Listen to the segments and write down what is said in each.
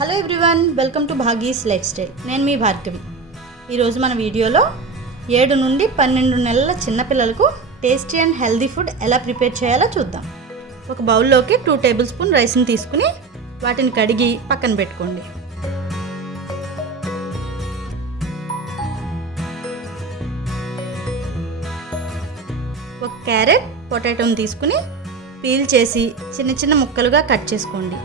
Hello everyone, welcome to Bhagi's lifestyle. నేను మీ భార్గవి. ఈరోజు మన వీడియోలో 7 నుండి 12 నెలల చిన్నపిల్లలకు టేస్టీ అండ్ హెల్దీ ఫుడ్ ఎలా ప్రిపేర్ చేయాలో చూద్దాం. ఒక బౌల్లోకి 2 టేబుల్ స్పూన్ రైస్ని తీసుకుని వాటిని కడిగి పక్కన పెట్టుకోండి. ఒక క్యారెట్, పొటాటోని తీసుకుని పీల్ చేసి చిన్న చిన్న ముక్కలుగా కట్ చేసుకోండి.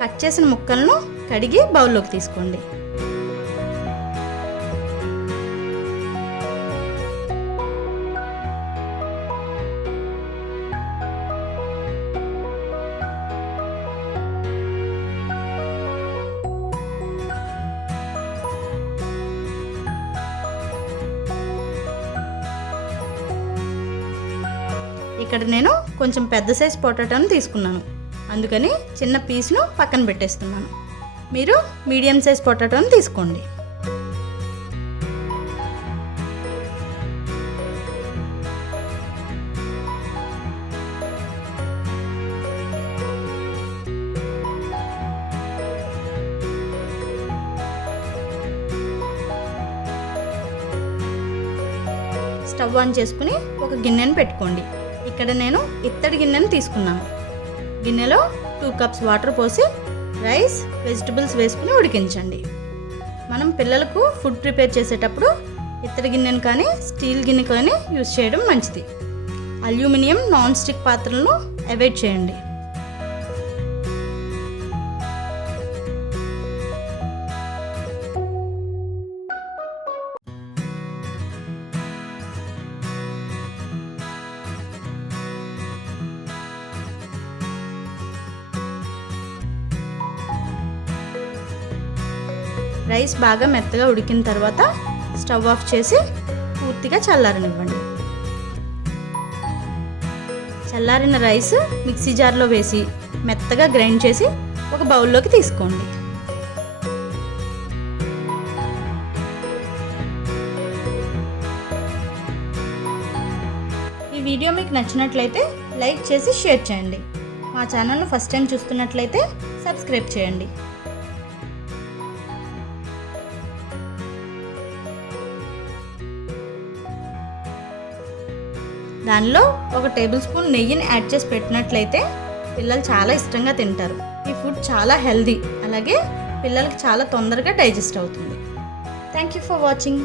కట్ చేసిన ముక్కలను కడిగి బౌల్లోకి తీసుకోండి. ఇక్కడ నేను కొంచెం పెద్ద సైజ్ పొటాటోని తీసుకున్నాను, అందుకని చిన్న పీస్ను పక్కన పెట్టేస్తున్నాను. మీరు మీడియం సైజ్ పొటాటోని తీసుకోండి. స్టవ్ ఆన్ చేసుకుని ఒక గిన్నెను పెట్టుకోండి. ఇక్కడ నేను ఇత్తడి గిన్నెను తీసుకున్నాను. గిన్నెలో 2 కప్స్ వాటర్ పోసి రైస్, వెజిటబుల్స్ వేసుకుని ఉడికించండి. మనం పిల్లలకు ఫుడ్ ప్రిపేర్ చేసేటప్పుడు ఇత్తడి గిన్నెను కానీ స్టీల్ గిన్నె కానీ యూజ్ చేయడం మంచిది. అల్యూమినియం, నాన్ స్టిక్ పాత్రలను అవాయిడ్ చేయండి. రైస్ బాగా మెత్తగా ఉడికిన తర్వాత స్టవ్ ఆఫ్ చేసి పూర్తిగా చల్లారనివ్వండి. చల్లారిన రైస్ మిక్సీ జార్లో వేసి మెత్తగా గ్రైండ్ చేసి ఒక బౌల్లోకి తీసుకోండి. ఈ వీడియో మీకు నచ్చినట్లయితే లైక్ చేసి షేర్ చేయండి. మా ఛానల్ను ఫస్ట్ టైం చూస్తున్నట్లయితే సబ్స్క్రైబ్ చేయండి. దానిలో ఒక టేబుల్ స్పూన్ నెయ్యిని యాడ్ చేసి పెట్టినట్లయితే పిల్లలు చాలా ఇష్టంగా తింటారు. ఈ ఫుడ్ చాలా హెల్దీ, అలాగే పిల్లలకి చాలా తొందరగా డైజెస్ట్ అవుతుంది. Thank you for watching.